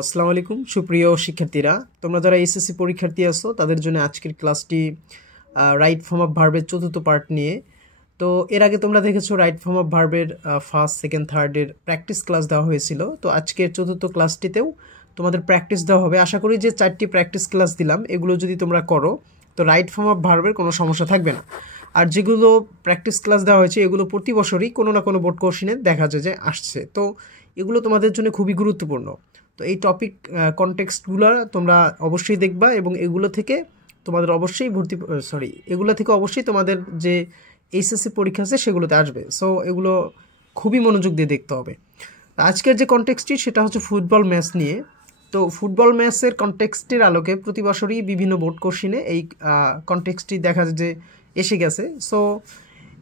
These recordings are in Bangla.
আসসালামু আলাইকুম সুপ্রিয় শিক্ষার্থীরা, তোমরা যারা এসএসসি পরীক্ষার্থী আছো তাদের জন্য আজকের ক্লাসটি রাইট ফর্ম অফ ভার্বের চতুর্থ পার্ট নিয়ে। তো এর আগে তোমরা দেখেছো রাইট ফর্ম অফ ভার্বের ফার্স্ট, সেকেন্ড, থার্ডের প্র্যাকটিস ক্লাস দেওয়া হয়েছিল। তো আজকের চতুর্থ ক্লাসটিতেও তোমাদের প্র্যাকটিস দেওয়া হবে। আশা করি যে 4টি প্র্যাকটিস ক্লাস দিলাম এগুলো যদি তোমরা করো তো রাইট ফর্ম অফ ভার্বের কোনো সমস্যা থাকবে না। আর যেগুলো প্র্যাকটিস ক্লাস দেওয়া হয়েছে এগুলো প্রতি বছরই কোনো না কোনো বোর্ড কোশ্চেনে দেখা যায় যে আসছে। তো এগুলো তোমাদের জন্য খুবই গুরুত্বপূর্ণ। তো এই টপিক কনটেক্সটগুলো তোমরা অবশ্যই দেখবা এবং এগুলো থেকে তোমাদের অবশ্যই এগুলো থেকে অবশ্যই তোমাদের যে এইচএসসি পরীক্ষা আছে সেগুলোতে আসবে। সো এগুলো খুবই মনোযোগ দিয়ে দেখতে হবে। আজকের যে কনটেক্সটটি সেটা হচ্ছে ফুটবল ম্যাচ নিয়ে। তো ফুটবল ম্যাচের কনটেক্সটের আলোকে প্রতি বছরই বিভিন্ন বোর্ড কোশ্চেনে এই কনটেক্সটটি দেখা যায় যে এসে গেছে। সো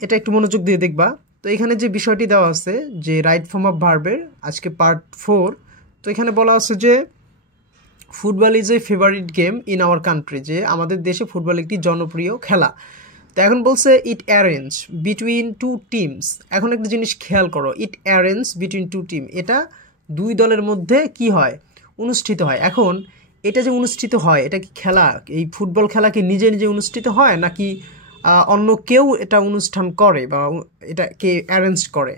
এটা একটু মনোযোগ দিয়ে দেখবা। তো এখানে যে বিষয়টি দেওয়া আছে যে রাইট ফর্ম অফ ভার্বের আজকে পার্ট 4। তো এখানে বলা আছে যে football is a favourite game in our country, যে আমাদের দেশে ফুটবল একটি জনপ্রিয় খেলা। তো এখন বলছে ইট অ্যারেঞ্জ বিটুইন টু টিমস। এখন একটা জিনিস খেয়াল করো, ইট অ্যারেঞ্জ বিটুইন টু টিম, এটা দুই দলের মধ্যে কি হয়, অনুষ্ঠিত হয়। এখন এটা যে অনুষ্ঠিত হয় এটা কি খেলা, এই ফুটবল খেলা কি নিজে নিজে অনুষ্ঠিত হয় নাকি অন্য কেউ এটা অনুষ্ঠান করে বা এটাকে অ্যারেঞ্জ করে?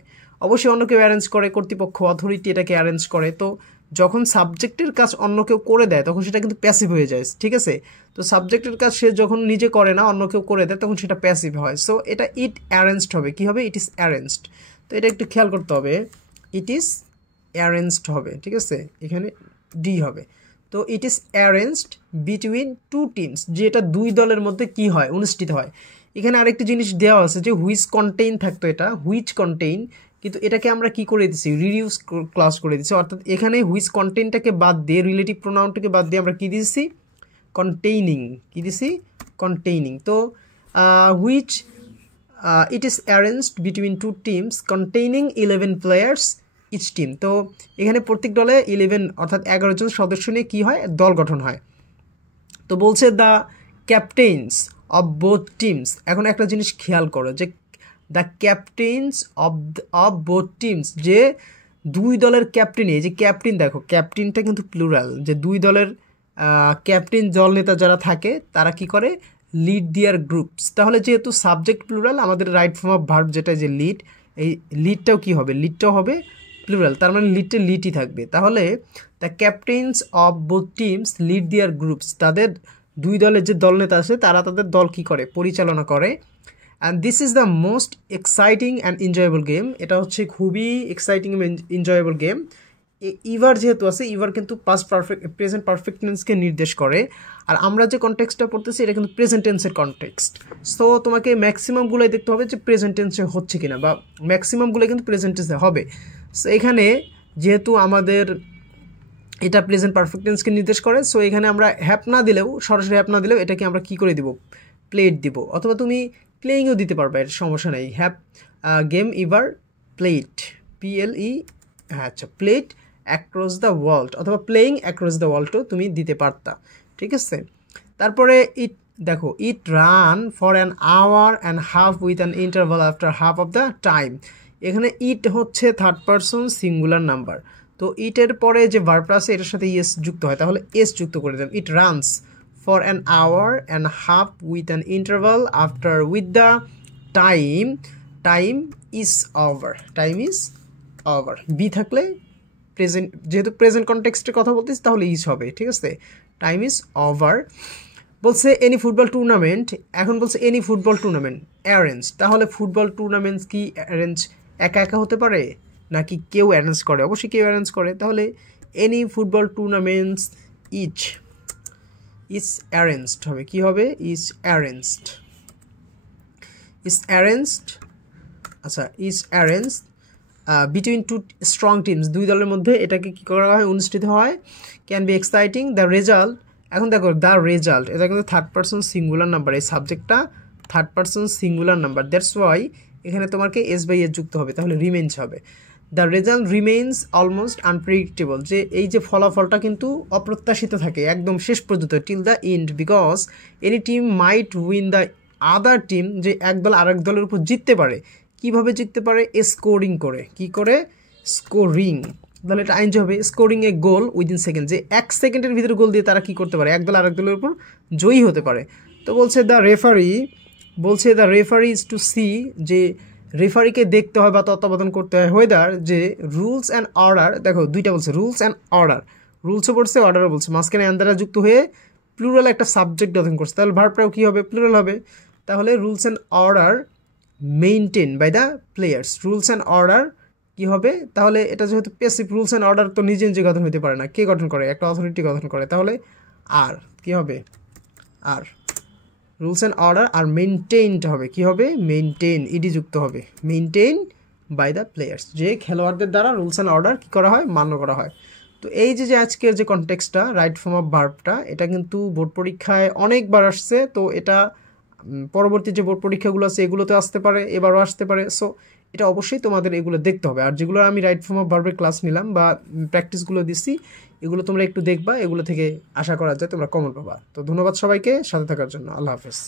অবশ্যই অন্য কেউ অ্যারেঞ্জ করে, কর্তৃপক্ষ অথরিটি এটাকে অ্যারেঞ্জ করে। তো যখন সাবজেক্টের কাজ অন্য কেউ করে দেয় তখন সেটা কিন্তু প্যাসিভ হয়ে যায়, ঠিক আছে? তো সাবজেক্টের কাজ সে যখন নিজে করে না, অন্য কেউ করে দেয়, তখন সেটা প্যাসিভ হয়। সো এটা ইট অ্যারেঞ্জড হবে, কি হবে? ইট ইজ অ্যারেঞ্জড। তো এটা একটু খেয়াল করতে হবে, ইট ইজ অ্যারেঞ্জড হবে, ঠিক আছে? এখানে ডি হবে। তো it is arranged between two teams, যে এটা দুই দলের মধ্যে কি হয়, অনুষ্ঠিত হয়। এখানে আরেকটি জিনিস দেওয়া আছে যে হুইচ কন্টেইন থাকতো, এটা হুইচ কন্টেইন, কিন্তু এটাকে আমরা কি করে দিচ্ছি, রিডিউস ক্লাস করে দিচ্ছি। অর্থাৎ এখানে হুইচ কন্টেইনটাকে বাদ দিয়ে, রিলেটিভ প্রোনাউনটাকে বাদ দিয়ে আমরা কি দিচ্ছি, কন্টেইনিং, কি দিছি, কন্টেইনিং। তো which it is arranged between two teams containing 11 players each team. তো এখানে প্রত্যেক দলে 11 অর্থাৎ 11 জন সদস্য নিয়ে কী হয়, দল গঠন হয়। তো বলছে the captain's of both teams. এখন একটা জিনিস খেয়াল করো যে the captain's of both teams, যে দুই দলের ক্যাপ্টেন, এই যে ক্যাপ্টেন, দেখো ক্যাপ্টেনটা কিন্তু প্লুরাল, যে দুই দলের ক্যাপ্টেন, দল নেতা যারা থাকে তারা কি করে, লিড দিয়ার গ্রুপস। তাহলে যেহেতু সাবজেক্ট প্লুরাল, আমাদের রাইট ফর্ম অফ ভার্ব যেটা যে লিড, এই লিডটাও কি হবে, লিডটাও হবে প্লুরাল, তার মানে লিডটা লিডই থাকবে। তাহলে the captain's of both teams lead দিয়ার গ্রুপস, তাদের দুই দলের যে দলনেতা আছে তারা তাদের দল কি করে, পরিচালনা করে। And this is the most exciting and enjoyable game, এটা হচ্ছে খুবই এক্সাইটিং এনজয়েবল গেম। ইভার যেহেতু আছে, ইভার কিন্তু পাস্ট পারফেক্ট, প্রেজেন্ট পারফেক্ট টেন্সকে নির্দেশ করে। আর আমরা যে কনটেক্সটটা পড়তেছি এটা কিন্তু প্রেজেন্ট টেন্সের কনটেক্সট। সো তোমাকে ম্যাক্সিমামগুলোই দেখতে হবে যে প্রেজেন্ট টেন্সে হচ্ছে কিনা, বা ম্যাক্সিমামগুলো কিন্তু প্রেজেন্ট টেন্সে হবে। সো এখানে যেহেতু আমাদের এটা প্রেজেন্ট পারফেক্ট টেন্সকে নির্দেশ করে, সো এখানে আমরা হ্যাপ না দিলেও, সরাসরি হ্যাপ না দিলেও এটাকে আমরা কি করে দিব, প্লেড দিব, অথবা তুমি প্লেইংও দিতে পারবে, এর সমস্যা নেই। হ্যাপ গেম ইভার প্লেড, PLE, হ্যাঁ আচ্ছা, প্লেড অ্যাক্রস দ্য ওয়ার্ল্ড, অথবা প্লেইং অ্যাক্রস দ্য ওয়ার্ল্ডও তুমি দিতে পারতা, ঠিক আছে? তারপরে ইট, দেখো it run for an hour and half with an interval after half of the time. এখানে ইট হচ্ছে থার্ড পারসন সিঙ্গুলার নাম্বার। তো ইটের পরে যে ভার্বটা আছে এটার সাথে এস যুক্ত হয়, তাহলে এস যুক্ত করে দিলাম। It runs for an hour and half with an interval after with the time, time is over, time is over. Be থাকলে প্রেজেন্ট, যেহেতু প্রেজেন্ট কনটেক্সটের কথা বলতেছি তাহলে ইজ হবে, ঠিক আছে? Time is over. বলছে এনি ফুটবল টুর্নামেন্ট, এখন বলছে এনি ফুটবল টুর্নামেন্ট অ্যারেঞ্জ। তাহলে ফুটবল টুর্নামেন্টস কি অ্যারেঞ্জ একা একা হতে পারে নাকি কেউ অ্যারেঞ্জ করে? অবশ্যই কেউ অ্যারেঞ্জ করে। তাহলে any football tournaments is arranged হবে, কি হবে, ইজ অ্যারেঞ্জড, ইজ অ্যারেঞ্জড। আচ্ছা, is arranged between two strong teams, দুই দলের মধ্যে এটাকে কী করা হয়, অনুষ্ঠিত হয়। Can be exciting the result. এখন দেখো দ্য রেজাল্ট, এটা কিন্তু থার্ড পারসন সিঙ্গুলার নাম্বার, এই সাবজেক্টটা third person singular number, that's why এখানে তোমাকে এস বাই এস যুক্ত হবে, তাহলে রিমেইনস হবে। The result remains almost unpredictable, যে এই যে ফলাফলটা কিন্তু অপ্রত্যাশিত থাকে একদম শেষ পর্যন্ত, till the end, because any team might win the other team, যে এক দল আরেক দলের উপর জিততে পারে। কিভাবে জিততে পারে? স্কোরিং করে, কি করে, স্কোরিং, তাহলে এটা আইনজি হবে স্কোরিং এ গোল উইদিন সেকেন্ড, যে 1 সেকেন্ডের ভিতরে গোল দিয়ে তারা কি করতে পারে, এক দল আরেক দলের উপর জয়ী হতে পারে। তো বলছে the referee is to see, যে রেফারিকে দেখতে হয় বা তত্ত্বাবধান করতে হয় ওয়েদার যে রুলস অ্যান্ড অর্ডার, দেখো দুইটা বলছে রুলস অ্যান্ড অর্ডার, রুলসও বলছে অর্ডারও বলছে, মাঝখানে অ্যান্ড দ্বারা যুক্ত হয়ে প্লুরাল একটা সাবজেক্ট গঠন করছে, তাহলে ভার্বটাও কী হবে, প্লুরাল হবে। তাহলে rules and order maintain by the players, rules and order কী হবে, তাহলে এটা যেহেতু প্যাসিভ, রুলস অ্যান্ড অর্ডার তো নিজে নিজে গঠন হতে পারে না, কে গঠন করে, একটা অথরিটি গঠন করে, তাহলে আর কী হবে, আর রুলস অ্যান্ড অর্ডার আর মেনটেইনড হবে, কি হবে, মেনটেন, ইডি যুক্ত হবে, মেনটেইন বাই দ্য প্লেয়ার্স, যে খেলোয়াড়দের দ্বারা রুলস অ্যান্ড অর্ডার কী করা হয়, মান্য করা হয়। তো এই যে আজকের যে কনটেক্সটটা রাইট ফর্ম অফ ভার্বটা, এটা কিন্তু বোর্ড পরীক্ষায় অনেকবার আসছে, তো এটা পরবর্তী যে বোর্ড পরীক্ষাগুলো আছে এগুলোতে আসতে পারে, এবারও আসতে পারে। সো এটা অবশ্যই তোমাদের এগুলো দেখতে হবে, আর যেগুলো আমি রাইট ফর্ম অফ ভার্বের ক্লাস নিলাম বা প্র্যাকটিসগুলো দিচ্ছি, এগুলো তোমরা একটু দেখবা, এগুলো থেকে আশা করা যায় তোমরা কমন পাবা। তো ধন্যবাদ সবাইকে সাথে থাকার জন্য, আল্লাহ হাফেজ।